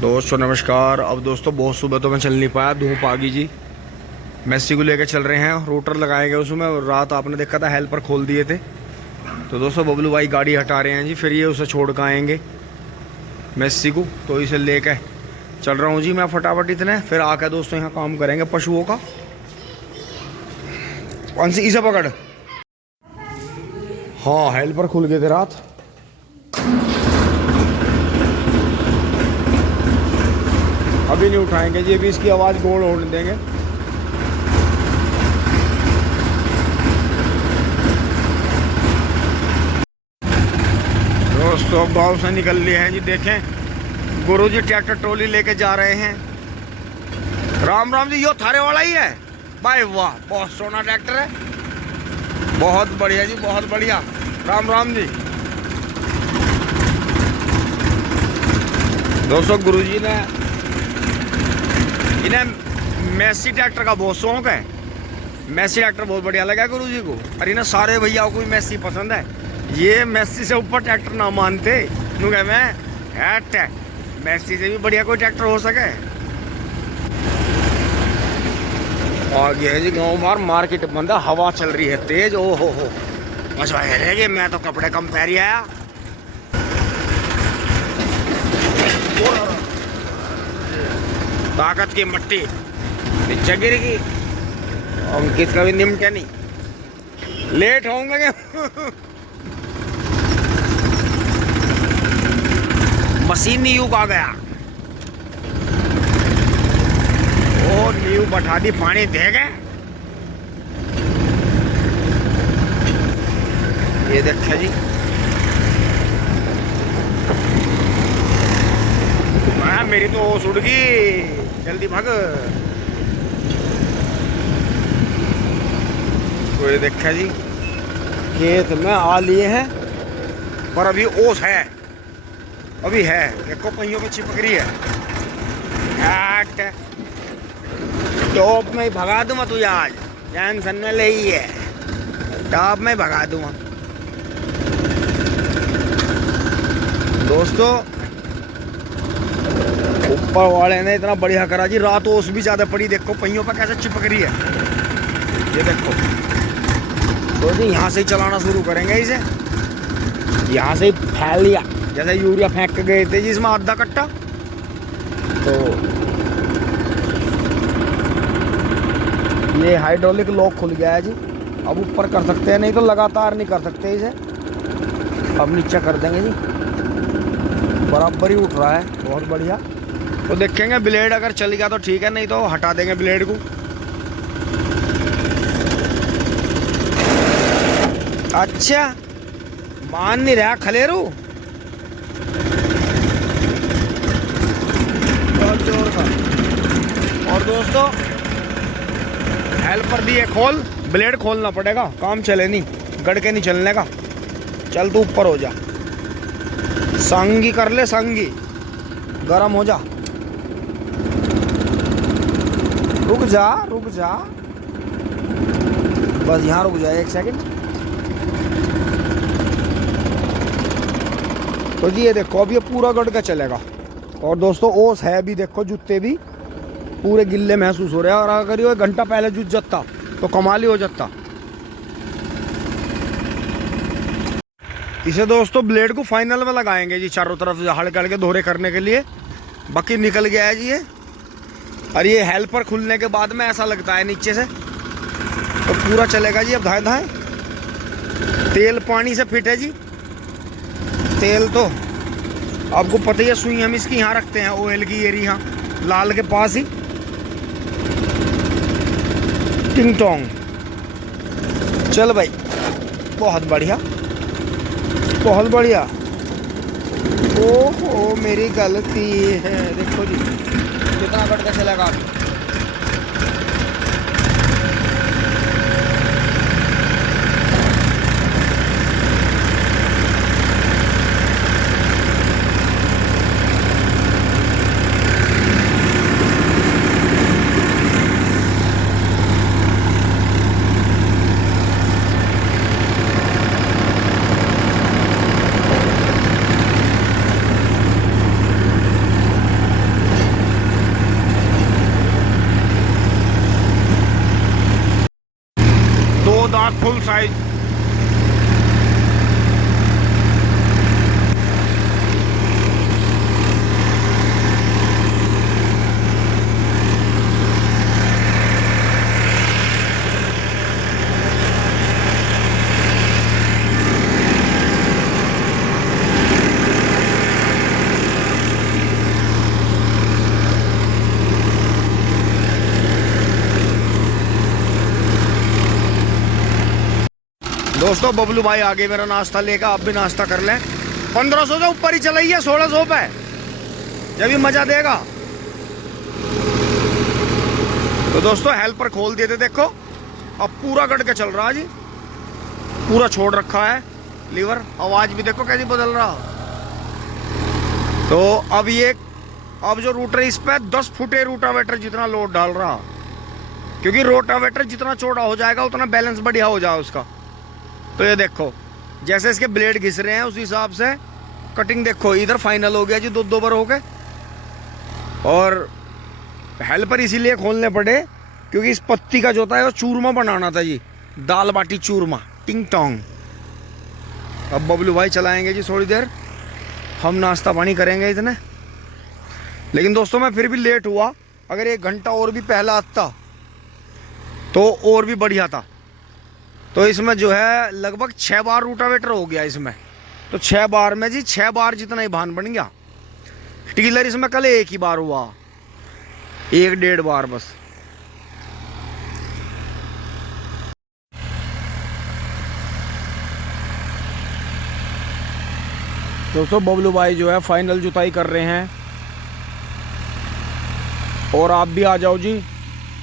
दोस्तों नमस्कार। अब दोस्तों बहुत सुबह तो मैं चल नहीं पाया, धूप आ गई जी। मेस्सी को लेकर चल रहे हैं, रोटर लगाएंगे उसमें। रात आपने देखा था हेल्पर खोल दिए थे। तो दोस्तों बबलू भाई गाड़ी हटा रहे हैं जी, फिर ये उसे छोड़ कर आएंगे मेस्सी को। तो इसे लेकर चल रहा हूँ जी मैं फटाफट। इतने फिर आकर दोस्तों यहाँ काम करेंगे पशुओं का। कौन सी इसे पकड़। हाँ हेल्पर खुल गए थे रात। अभी नहीं उठाएंगे जी, अभी इसकी आवाज़ गोल होने देंगे। दोस्तों अब गाँव से निकल लिए हैं जी। देखें गुरुजी ट्रैक्टर ट्रॉली लेके जा रहे हैं। राम राम जी, यो थारे वाला ही है भाई। वाह बहुत सोना ट्रैक्टर है, बहुत बढ़िया जी, बहुत बढ़िया। राम राम जी। दोस्तों गुरुजी ने इन्हें मेस्सी ट्रैक्टर का बहुत शौक है। मेस्सी ट्रैक्टर बहुत बढ़िया लगा गुरुजी को, और इन्हें सारे भैयाओं को भी मेस्सी पसंद है। ये मेस्सी से ऊपर ट्रैक्टर ना मानते, मैं मेस्सी से भी बढ़िया कोई ट्रैक्टर हो सके। आ गया है जी गाँव बार, मार्केट बंद है, हवा चल रही है तेज। ओ हो मजा है। मैं तो कपड़े कम पहरी आया। ताकत की मट्टी नीचे गिरेगी। अंकित का भी निमटा नहीं, लेट होंगे। मशीन न्यू आ गया। ओ न्यू बैठा दी, पानी दे गए। ये देखा जी, मेरी तो ओस उड़ गई। जल्दी भाग। तो ये देखा जी, खेत में आ लिए हैं, पर अभी ओस है, अभी है। देखो पहियों पे चिपक रही है। टॉप में ही भगा दूंगा तुझे आज, टेंशन में ले ही है। टॉप में भगा दूंगा दोस्तों। ऊपर वाले ने इतना बढ़िया करा जी, रात ओस भी ज्यादा पड़ी। देखो पहियों पर कैसे चिपक रही है, ये देखो। तो जी यहाँ से ही चलाना शुरू करेंगे इसे। यहाँ से ही फैल लिया, जैसे यूरिया फेंक के गए थे जी इसमें आधा कट्टा। तो ये हाइड्रोलिक लॉक खुल गया है जी। अब ऊपर कर सकते हैं, नहीं तो लगातार नहीं कर सकते इसे। अब नीचे कर देंगे जी, बराबर ही उठ रहा है, बहुत बढ़िया। तो देखेंगे ब्लेड अगर चल गया तो ठीक है, नहीं तो हटा देंगे ब्लेड को। अच्छा मान नहीं रहा खलेरू, बहुत जोर का। और दोस्तों हेल्पर दिए खोल, ब्लेड खोलना पड़ेगा, काम चले नहीं, गड़ के नहीं चलने का। चल तू ऊपर हो जा, संगी कर ले, संगी गरम हो जा। रुक जा रुक जा, बस यहाँ रुक जा 1 सेकंड। तो जी ये देखो, अब ये पूरा गड़ का चलेगा। और दोस्तों ओस है भी, देखो जूते भी पूरे गिल्ले महसूस हो रहे हैं। और अगर ये घंटा पहले जूत जाता तो कमाल ही हो जाता। इसे दोस्तों ब्लेड को फाइनल में लगाएंगे जी, चारों तरफ हल्के हल्के दोहरे करने के लिए। बाकी निकल गया है जी ये। और ये हेल्पर खुलने के बाद में ऐसा लगता है नीचे से तो पूरा चलेगा जी। अब धाए धाए तेल पानी से फिट है जी। तेल तो आपको पता ही है, सुई हम इसकी यहाँ रखते हैं, ऑयल की एरी यहाँ लाल के पास ही। टिंग टोंग, चल भाई, बहुत बढ़िया बहुत बढ़िया। ओहो मेरी गलती है। देखो जी कितना कट के चलेगा। Full size. दोस्तों बबलू भाई आगे मेरा नाश्ता लेकर आप भी नाश्ता कर लें। 1500 से ऊपर ही चलाइए, 1600 पे जब भी मजा देगा। तो दोस्तों हेल्पर खोल दिए थे, देखो अब पूरा गड़ के चल रहा जी, पूरा छोड़ रखा है लीवर। आवाज भी देखो कैसी बदल रहा। तो अब जो रूटर इस पे 10 फुटे रूटावेटर जितना लोड डाल रहा, क्योंकि रोटावेटर जितना चौड़ा हो जाएगा उतना बैलेंस बढ़िया हो जाए उसका। तो ये देखो जैसे इसके ब्लेड घिस रहे हैं उस हिसाब से कटिंग देखो, इधर फाइनल हो गया जी 2 बार हो गए। और हेल्पर इसीलिए खोलने पड़े क्योंकि इस पत्ती का जो था वो चूरमा बनाना था जी, दाल बाटी चूरमा टिंग टोंग। अब बबलू भाई चलाएंगे जी थोड़ी देर, हम नाश्ता पानी करेंगे इतने। लेकिन दोस्तों मैं फिर भी लेट हुआ, अगर 1 घंटा और भी पहला आता तो और भी बढ़िया था। तो इसमें जो है लगभग 6 बार रूटावेटर हो गया इसमें। तो 6 बार में जी 6 बार जितना ही भान बन गया। टीलर इसमें कल 1 ही बार हुआ, 1-1.5 बार बस। दोस्तों बबलू भाई जो है फाइनल जुताई कर रहे हैं, और आप भी आ जाओ जी,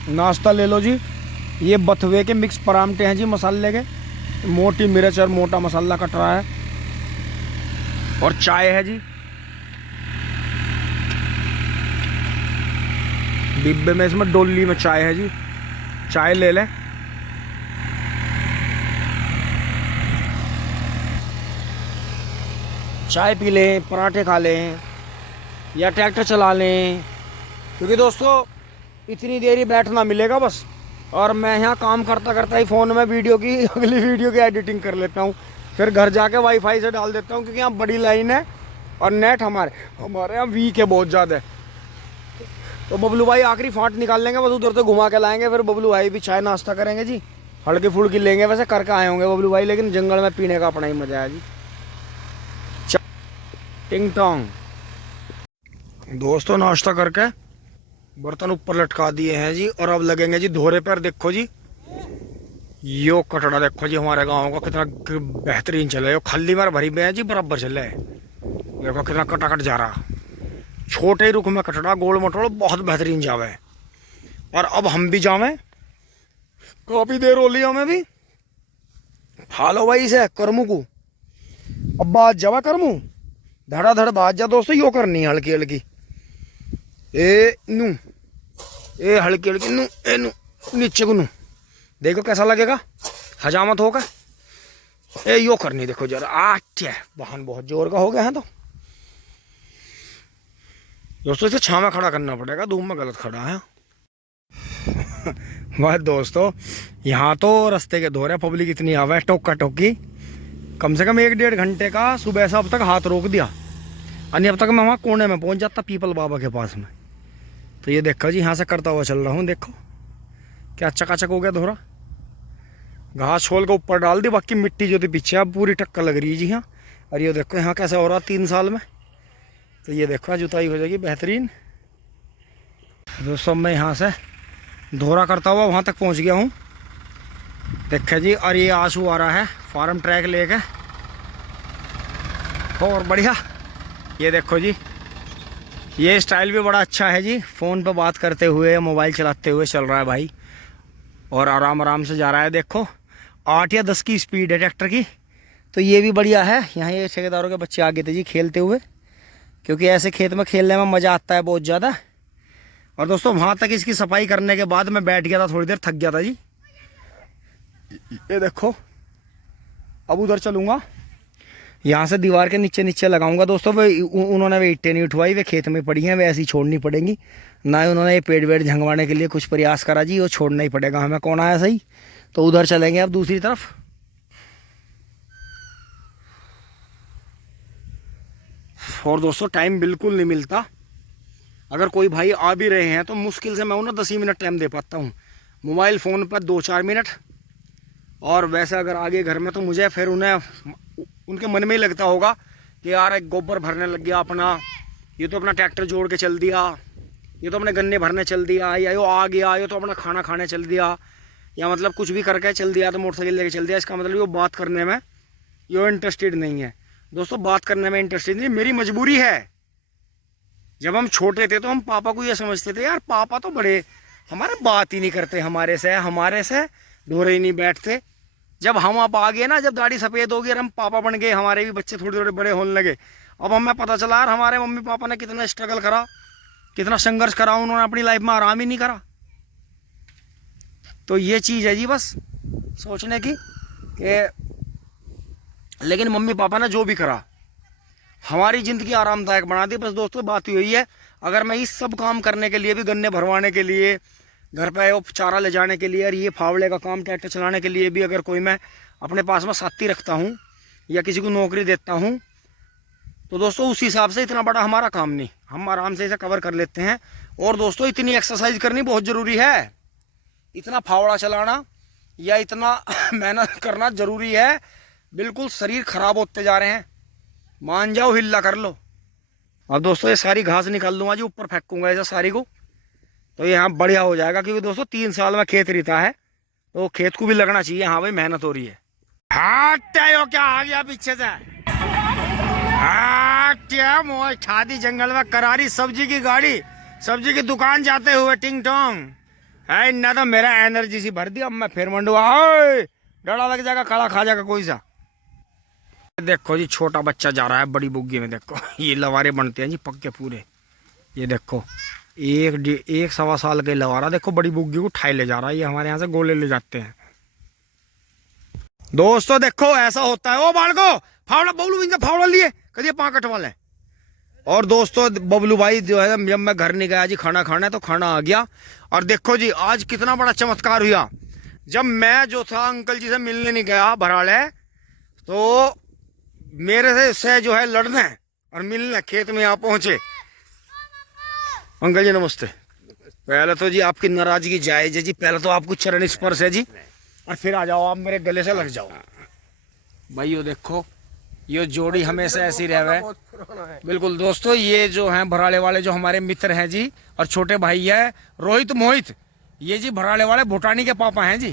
नाश्ता ले लो जी। ये बथवे के मिक्स परामठे हैं जी मसाले के, मोटी मिर्च और मोटा मसाला कट रहा है, और चाय है जी डिब्बे में, इसमें डोली में चाय है जी, चाय ले लें। चाय पी लें, पराठे खा लें या ट्रैक्टर चला लें, क्योंकि दोस्तों इतनी देर ही बैठना मिलेगा बस। और मैं यहाँ काम करता करता ही फ़ोन में अगली वीडियो की एडिटिंग कर लेता हूँ, फिर घर जाके वाईफाई से डाल देता हूँ, क्योंकि यहाँ बड़ी लाइन है और नेट हमारे यहाँ वीक है बहुत ज़्यादा। तो बबलू भाई आखिरी फांट निकाल लेंगे बस, उधर से घुमा के लाएंगे, फिर बबलू भाई भी चाय नाश्ता करेंगे जी, हल्की फुल्की लेंगे। वैसे करके आए होंगे बबलू भाई, लेकिन जंगल में पीने का अपना ही मजा है जी। टिंग टोंग। दोस्तों नाश्ता करके बर्तन ऊपर लटका दिए हैं जी, और अब लगेंगे जी धोरे पर। देखो जी यो कटड़ा देखो जी, हमारे गांव का कितना बेहतरीन चले, यो खल्ली मार भरी में है जी, बराबर चले। देखो कितना कटाकट जा रहा, छोटे रुख में कटड़ा गोल मटोड़ बहुत बेहतरीन जावे। और अब हम भी जावे, काफी देर हो ली हमें भी। हालो भाई से करमू को अब बात जावा, करमू धड़ाधड़ बात जा दोस्तों, यो करनी हल्की हल्की ए हल्की हल्की नू ए नू नीचे को नू, देखो कैसा लगेगा हजामत होगा। ए यो करनी देखो जरा, अच्छा वाहन बहुत जोर का हो गया है। तो दोस्तों इसे छांव में खड़ा करना पड़ेगा, धूप में गलत खड़ा है। वह दोस्तों यहाँ तो रास्ते के दौरे पब्लिक इतनी आवे, टोका टोकी, कम से कम 1-1.5 घंटे का सुबह से अब तक हाथ रोक दिया। अन्य अब तक मैं वहाँ कोने में पहुँच जाता पीपल बाबा के पास में। तो ये देखो जी यहाँ से करता हुआ चल रहा हूँ, देखो क्या चकाचक हो गया धोरा। घास छोल के ऊपर डाल दी, बाकी मिट्टी जो थी पीछे अब पूरी टक्कर लग रही है जी। हाँ और ये देखो यहाँ कैसा हो रहा 3 साल में। तो ये देखो जुताई हो जाएगी बेहतरीन। दोस्तों मैं यहाँ से धोरा करता हुआ वहाँ तक पहुँच गया हूँ, देखा जी। और ये आंसू आ रहा है फार्म ट्रैक लेके, और बढ़िया। ये देखो जी ये स्टाइल भी बड़ा अच्छा है जी, फ़ोन पे बात करते हुए मोबाइल चलाते हुए चल रहा है भाई, और आराम आराम से जा रहा है। देखो 8 या 10 की स्पीड है ट्रैक्टर की, तो ये भी बढ़िया है। यहाँ ये ठेकेदारों के बच्चे आगे थे जी खेलते हुए, क्योंकि ऐसे खेत में खेलने में मज़ा आता है बहुत ज़्यादा। और दोस्तों वहाँ तक इसकी सफाई करने के बाद मैं बैठ गया था, थोड़ी देर थक गया था जी। ये देखो अब उधर चलूँगा, यहाँ से दीवार के नीचे नीचे लगाऊंगा दोस्तों। वे उन्होंने वे ईंटें नहीं उठवाई, वे खेत में पड़ी हैं, वे ऐसी छोड़नी पड़ेंगी। ना ही उन्होंने ये पेड़ वेड़ झंगवाने के लिए कुछ प्रयास करा जी, वो छोड़ना ही पड़ेगा हमें। कौन आया सही, तो उधर चलेंगे अब दूसरी तरफ। और दोस्तों टाइम बिल्कुल नहीं मिलता, अगर कोई भाई आ भी रहे हैं तो मुश्किल से मैं उन्हें 10 ही मिनट टाइम दे पाता हूँ, मोबाइल फ़ोन पर 2-4 मिनट। और वैसे अगर आगे घर में तो मुझे फिर उन्हें उनके मन में ही लगता होगा कि यार एक गोबर भरने लग गया अपना, ये तो अपना ट्रैक्टर जोड़ के चल दिया, ये तो अपने गन्ने भरने चल दिया, या यो आ गया, ये तो अपना खाना खाने चल दिया, या मतलब कुछ भी करके चल दिया, तो मोटरसाइकिल लेके चल दिया। इसका मतलब ये बात करने में ये इंटरेस्टेड नहीं है। दोस्तों बात करने में इंटरेस्टेड नहीं, मेरी मजबूरी है। जब हम छोटे थे तो हम पापा को ये समझते थे यार पापा तो बड़े हमारे बात ही नहीं करते, हमारे से ढोरे ही नहीं बैठते। जब हम आप आ गए ना, जब दाढ़ी सफ़ेद हो गई और हम पापा बन गए, हमारे भी बच्चे थोड़े थोड़े बड़े होने लगे, अब हमें पता चला यार हमारे मम्मी पापा ने कितना स्ट्रगल करा, कितना संघर्ष करा, उन्होंने अपनी लाइफ में आराम ही नहीं करा। तो ये चीज़ है जी बस सोचने की कि लेकिन मम्मी पापा ने जो भी करा हमारी ज़िंदगी आरामदायक बना दी। बस दोस्तों बात यही है, अगर मैं इस सब काम करने के लिए भी, गन्ने भरवाने के लिए, घर पे वो चारा ले जाने के लिए, और ये फावड़े का काम ट्रैक्टर चलाने के लिए भी अगर कोई मैं अपने पास में साथी रखता हूँ या किसी को नौकरी देता हूँ, तो दोस्तों उस हिसाब से इतना बड़ा हमारा काम नहीं, हम आराम से इसे कवर कर लेते हैं। और दोस्तों इतनी एक्सरसाइज करनी बहुत ज़रूरी है, इतना फावड़ा चलाना या इतना मेहनत करना ज़रूरी है। बिल्कुल शरीर ख़राब होते जा रहे हैं, मान जाओ, हिल्ला कर लो। अब दोस्तों ये सारी घास निकाल लूँगा जी, ऊपर फेंकूँगा ऐसा सारी को, तो यहाँ बढ़िया हो जाएगा। क्योंकि दोस्तों 3 साल में खेत रहता है तो खेत को भी लगना चाहिए, हाँ भाई मेहनत हो रही है। हाँ क्या आ गया पीछे से, हाँ खादी जंगल में करारी सब्जी की गाड़ी, सब्जी की दुकान जाते हुए टिंग टोंग है ना, तो मेरा एनर्जी सी भर दिया। अब मैं फिर मंडुआ डरा लग जाएगा, काला खा जाएगा कोई सा। देखो जी छोटा बच्चा जा रहा है बड़ी बुग्गी में, देखो ये लवारे बनते हैं जी पक्के पूरे। ये देखो 1-1.25 साल के लवारा, देखो बड़ी बुग्गी को उठाए ले जा रहा है, ये हमारे यहाँ से गोले ले जाते हैं। दोस्तों देखो ऐसा होता है। ओ बालको फावड़ा बबलू इनका फावड़ा लिए कदिए पाकट वाले। और दोस्तों बबलू भाई जो है, जब मैं घर नहीं गया जी खाना खाना, तो खाना आ गया। और देखो जी आज कितना बड़ा चमत्कार हुआ, जब मैं जो था अंकल जी से मिलने नहीं गया भराड़े, तो मेरे से जो है लड़ने और मिलने खेत में यहाँ पहुंचे। अंकल जी नमस्ते। पहले तो जी आपकी नाराजगी जायज है जी, पहले तो आपको चरण स्पर्श है जी, और फिर आ जाओ आप मेरे गले से लग जाओ। भाई ये देखो ये जोड़ी हमेशा ऐसी रहे। बिल्कुल दोस्तों ये जो हैं भराड़े वाले जो हमारे मित्र हैं जी, और छोटे भाई है रोहित मोहित, ये जी भराड़े वाले भूटानी के पापा हैं जी।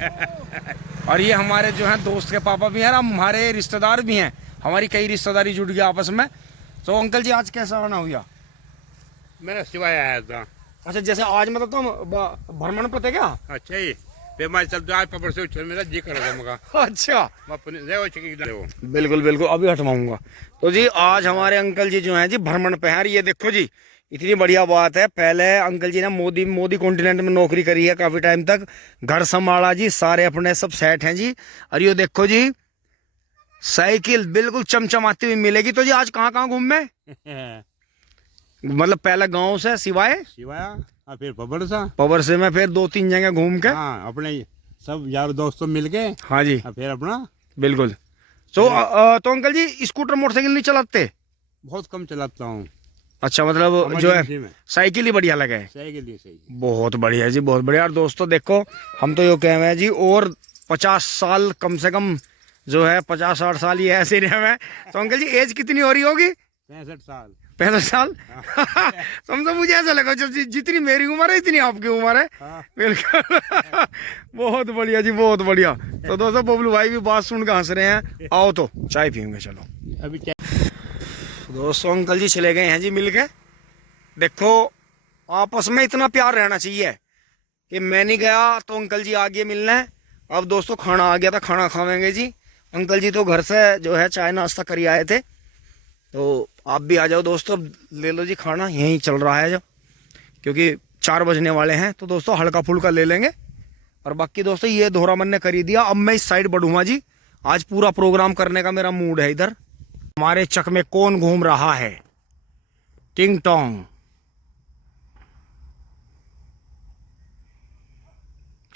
और ये हमारे जो हैं दोस्त के पापा भी हैं, और हमारे रिश्तेदार भी हैं, हमारी कई रिश्तेदारी जुड़ गई आपस में। तो अंकल जी आज कैसा आना हुआ? मेरा सिवाय आया था। अच्छा जैसे आज मतलब तुम भ्रमण पर थे क्या? अच्छा ही मैं चल आज पकड़ से मेरा जी कर रहा मगा। अच्छा वो बिल्कुल बिल्कुल अभी हटवाऊंगा। तो जी आज हमारे अंकल जी जो हैं जी भ्रमण पे हैं। ये देखो जी इतनी बढ़िया बात है, पहले अंकल जी ने मोदी कॉन्टिनेंट में नौकरी करी है काफी टाइम तक, घर संभाला जी, सारे अपने सब सेट हैं जी। और ये देखो जी साइकिल बिल्कुल चमचमाती हुई मिलेगी। तो जी आज कहाँ कहाँ घूमे? मतलब पहले गांव से सिवाय फिर पबर से मैं फिर 2-3 जगह घूम के, हाँ, अपने सब यार दोस्तों मिल के, हाँ जी फिर अपना बिल्कुल। तो अंकल जी स्कूटर मोटरसाइकिल नहीं चलाते? बहुत कम चलाता हूँ। अच्छा मतलब जो है साइकिल ही बढ़िया लगा है। साइकिल ही सही, बहुत बढ़िया जी बहुत बढ़िया। और दोस्तों देखो हम तो ये कह रहे हैं जी और 50 साल कम से कम जो है 50-60 साल ये ऐसे ही रहे हैं। तो अंकल जी एज कितनी हो रही होगी? 65 साल। 65 साल समझो मुझे ऐसा लगा जब जितनी मेरी उम्र है इतनी आपकी उम्र है। बिल्कुल बहुत बढ़िया जी बहुत बढ़िया। तो दोस्तों बबलू भाई भी बात सुन के हंस रहे हैं। आओ तो चाय पियेंगे चलो। अभी दोस्तों अंकल जी चले गए हैं जी मिल के। देखो आपस में इतना प्यार रहना चाहिए कि मैं नहीं गया तो अंकल जी आ गए मिलने। अब दोस्तों खाना आ गया था, खाना खावेंगे जी। अंकल जी तो घर से जो है चाय नाश्ता करी आए थे, तो आप भी आ जाओ दोस्तों, ले लो जी खाना, यहीं चल रहा है जो, क्योंकि 4 बजने वाले हैं। तो दोस्तों हल्का फुल्का ले लेंगे। और बाकी दोस्तों ये दोहरा मन ने करी दिया, अब मैं इस साइड बढ़ूंगा जी। आज पूरा प्रोग्राम करने का मेरा मूड है इधर। हमारे चक में कौन घूम रहा है? टिंग टोंग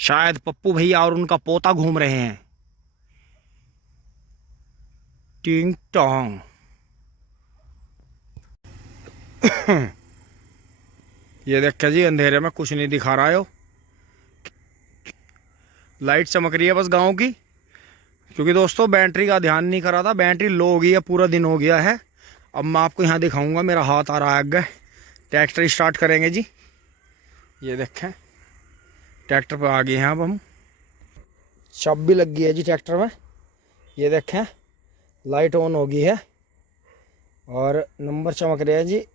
शायद पप्पू भैया और उनका पोता घूम रहे हैं। टिंग टोंग। ये देखा जी, अंधेरे में कुछ नहीं दिखा रहा है। लाइट चमक रही है बस गांव की, क्योंकि दोस्तों बैटरी का ध्यान नहीं करा था। बैटरी लो हो गई है, पूरा दिन हो गया है। अब मैं आपको यहाँ दिखाऊंगा, मेरा हाथ आ रहा है आगे। ट्रैक्टर स्टार्ट करेंगे जी। ये देखें, ट्रैक्टर पे आ गए हैं अब हम। चाबी लग गई है जी ट्रैक्टर में। ये देखें, लाइट ऑन हो गई है और नंबर चमक रहे हैं जी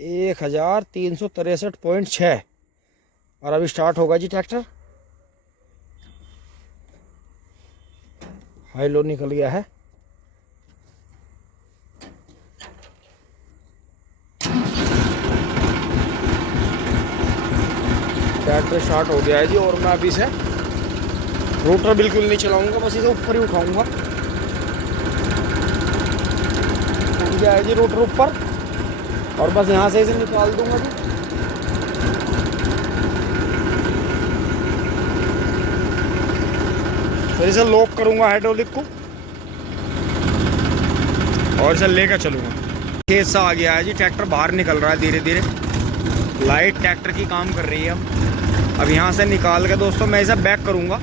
1363.6। और अभी स्टार्ट होगा जी ट्रैक्टर। हाई लो निकल गया है। ट्रैक्टर स्टार्ट हो गया है जी। और मैं अभी से रोटर बिल्कुल नहीं चलाऊंगा, बस इसे ऊपर ही उठाऊंगा। उठ गया है जी रोटर ऊपर, और बस यहाँ से इसे निकाल दूंगा जी। फिर इसे लॉक करूंगा हाइड्रोलिक को और इसे लेकर चलूंगा। खेत से आ गया है जी ट्रैक्टर, बाहर निकल रहा है धीरे धीरे। लाइट ट्रैक्टर की काम कर रही है। अब यहाँ से निकाल के दोस्तों मैं इसे बैक करूंगा,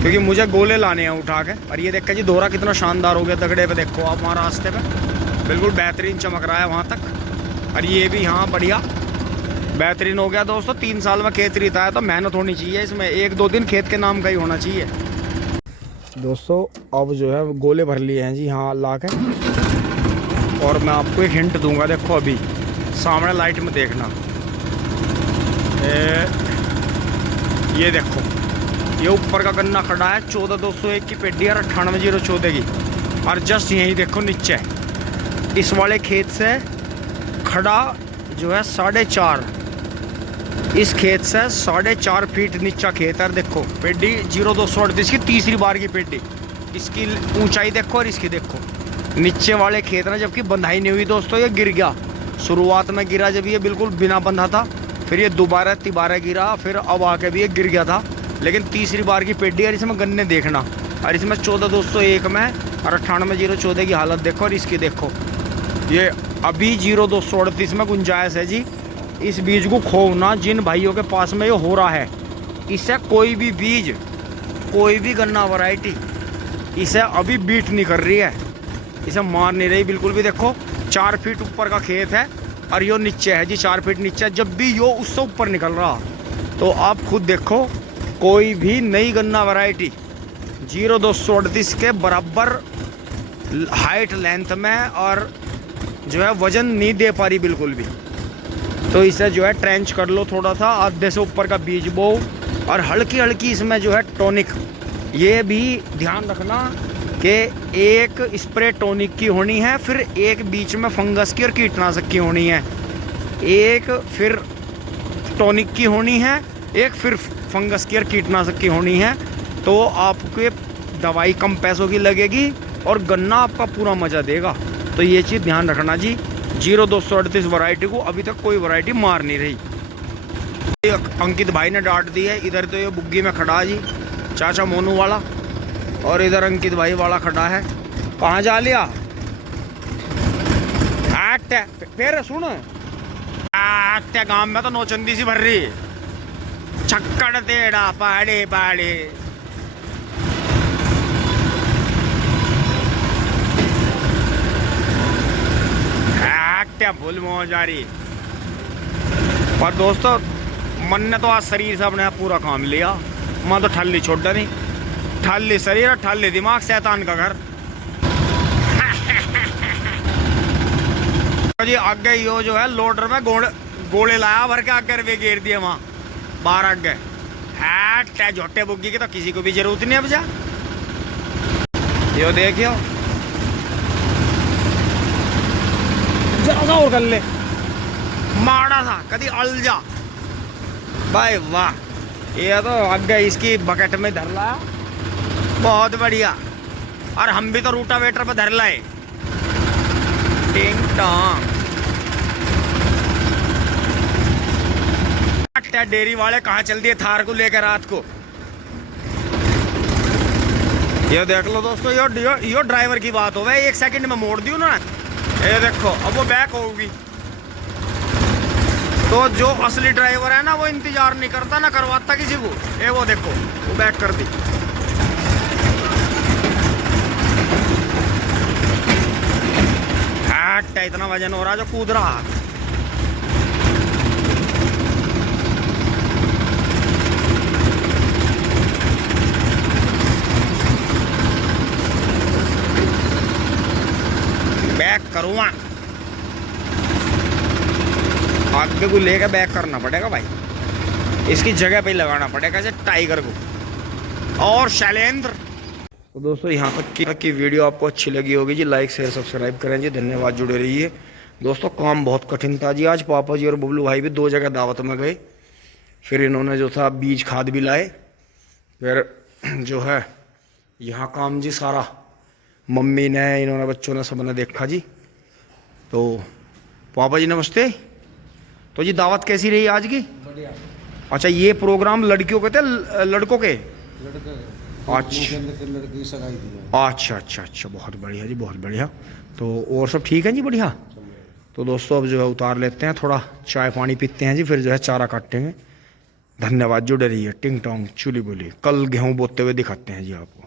क्योंकि मुझे गोले लाने हैं उठा के। और ये देखा जी दोहरा कितना शानदार हो गया तगड़े पे। देखो आप वहाँ रास्ते पे बिल्कुल बेहतरीन चमक रहा है वहाँ तक। और ये भी यहाँ बढ़िया बेहतरीन हो गया दोस्तों। 3 साल में खेत रीता है तो मेहनत होनी चाहिए इसमें। 1-2 दिन खेत के नाम का ही होना चाहिए दोस्तों। अब जो है गोले भर लिए हैं जी यहाँ ला के। और मैं आपको एक हिंट दूंगा, देखो अभी सामने लाइट में देखना। ये देखो, ये ऊपर का गन्ना खड़ा है 14201 की पेडी और 98,014 की। और जस्ट यही देखो नीचे इस वाले खेत से खड़ा जो है 4.5, इस खेत से 4.5 फीट नीचा खेत है। देखो पेडी 0238 की तीसरी बार की पेडी। इसकी ऊंचाई देखो और इसकी देखो। नीचे वाले खेत में जबकि बंधाई नहीं हुई दोस्तों, ये गिर गया। शुरुआत में गिरा जब ये बिल्कुल बिना बंधा था, फिर ये दोबारा तिबारा गिरा, फिर अब आके भी ये गिर गया था। लेकिन तीसरी बार की पेडी। और इसमें गन्ने देखना, और इसमें 14,201 में और 98,014 की हालत देखो। और इसकी देखो, ये अभी 0238 में गुंजाइश है जी। इस बीज को खोना जिन भाइयों के पास में ये हो रहा है, इसे कोई भी बीज, कोई भी गन्ना वैरायटी इसे अभी बीट नहीं कर रही है, इसे मार नहीं रही बिल्कुल भी। देखो 4 फीट ऊपर का खेत है और यो नीचे है जी 4 फीट नीचे। जब भी यो उससे ऊपर निकल रहा, तो आप खुद देखो कोई भी नई गन्ना वैरायटी 0238 के बराबर हाइट लेंथ में और जो है वजन नहीं दे पा रही बिल्कुल भी। तो इसे जो है ट्रेंच कर लो थोड़ा सा, आधे से ऊपर का बीज बो, और हल्की हल्की इसमें जो है टॉनिक। ये भी ध्यान रखना कि एक स्प्रे टॉनिक की होनी है, फिर एक बीच में फंगस की और कीटनाशक की होनी है, एक फिर टॉनिक की होनी है, एक फिर फंगस की और कीटनाशक की होनी है। तो आपके दवाई कम पैसों की लगेगी और गन्ना आपका पूरा मज़ा देगा। तो ये चीज़ ध्यान रखना जी। 0238 वैरायटी को अभी तक कोई वैरायटी मार नहीं रही। अंकित भाई ने डांट दी है। इधर तो ये बुग्गी में खड़ा जी चाचा मोनू वाला, और इधर अंकित भाई वाला खड़ा है। कहाँ जा लिया? फिर सुन, गांव में तो नौचंदी सी भर रही, छक्कड़ तेड़ा पाड़े पाड़े। फुल मौजारी। पर दोस्तों मन ने तो आज शरीर से अपने पूरा काम लिया। मैं तो ठल्ली छोड़ा नहीं, ठल्ली शरीर और ठल्ली दिमाग, शैतान का घर। जी आगे यो जो है लोडर में गोले लाया भर के आगे वे घेर दिए वहाँ बाहर आगे। है झोटे बुग्गी की तो किसी को भी जरूरत नहीं अब जा। यो देखियो जरा सा और कर ले, माड़ा सा कभी अलजा भाई। वाह, ये तो आगे इसकी बकेट में धर लाया, बहुत बढ़िया। और हम भी तो रूटावेटर पे धर लाए। टिंग टोंग। देखते हैं डेयरी वाले कहाँ चल दिए थार को लेकर रात को। ये देख लो दोस्तों, यो ड्राइवर की बात हो गई, 1 सेकंड में मोड़ दी उन्होंने। ये देखो अब वो बैक होगी। तो जो असली ड्राइवर है ना वो इंतजार नहीं करता ना करवाता किसी को। ये वो देखो वो बैक कर दी। इतना वजन हो रहा जो कूद रहा। बैक करूँगा, आगे को लेकर बैक करना पड़ेगा भाई, इसकी जगह पे ही लगाना पड़ेगा जैसे टाइगर को। और शैलेंद्र तो दोस्तों यहाँ तक की वीडियो आपको अच्छी लगी होगी जी, लाइक शेयर सब्सक्राइब करें जी, धन्यवाद, जुड़े रहिए दोस्तों। काम बहुत कठिन था जी आज, पापा जी और बबलू भाई भी 2 जगह दावत में गए, फिर इन्होंने जो था बीज खाद भी लाए, फिर जो है यहाँ काम जी सारा मम्मी ने इन्होंने बच्चों ने सबने देखा जी। तो पापा जी नमस्ते। तो जी दावत कैसी रही आज की? बढ़िया। अच्छा ये प्रोग्राम लड़कियों के थे लड़कों के? अच्छा लड़की सगाई थी। अच्छा अच्छा अच्छा, बहुत बढ़िया जी, बहुत बढ़िया। तो और सब ठीक है जी, बढ़िया। तो दोस्तों अब जो है उतार लेते हैं, थोड़ा चाय पानी पीते हैं जी, फिर जो है चारा काटेंगे। धन्यवाद, जुड़े रहिए। टिंग टोंग चुली बुली, कल गेहूं बोते हुए दिखाते हैं जी आपको।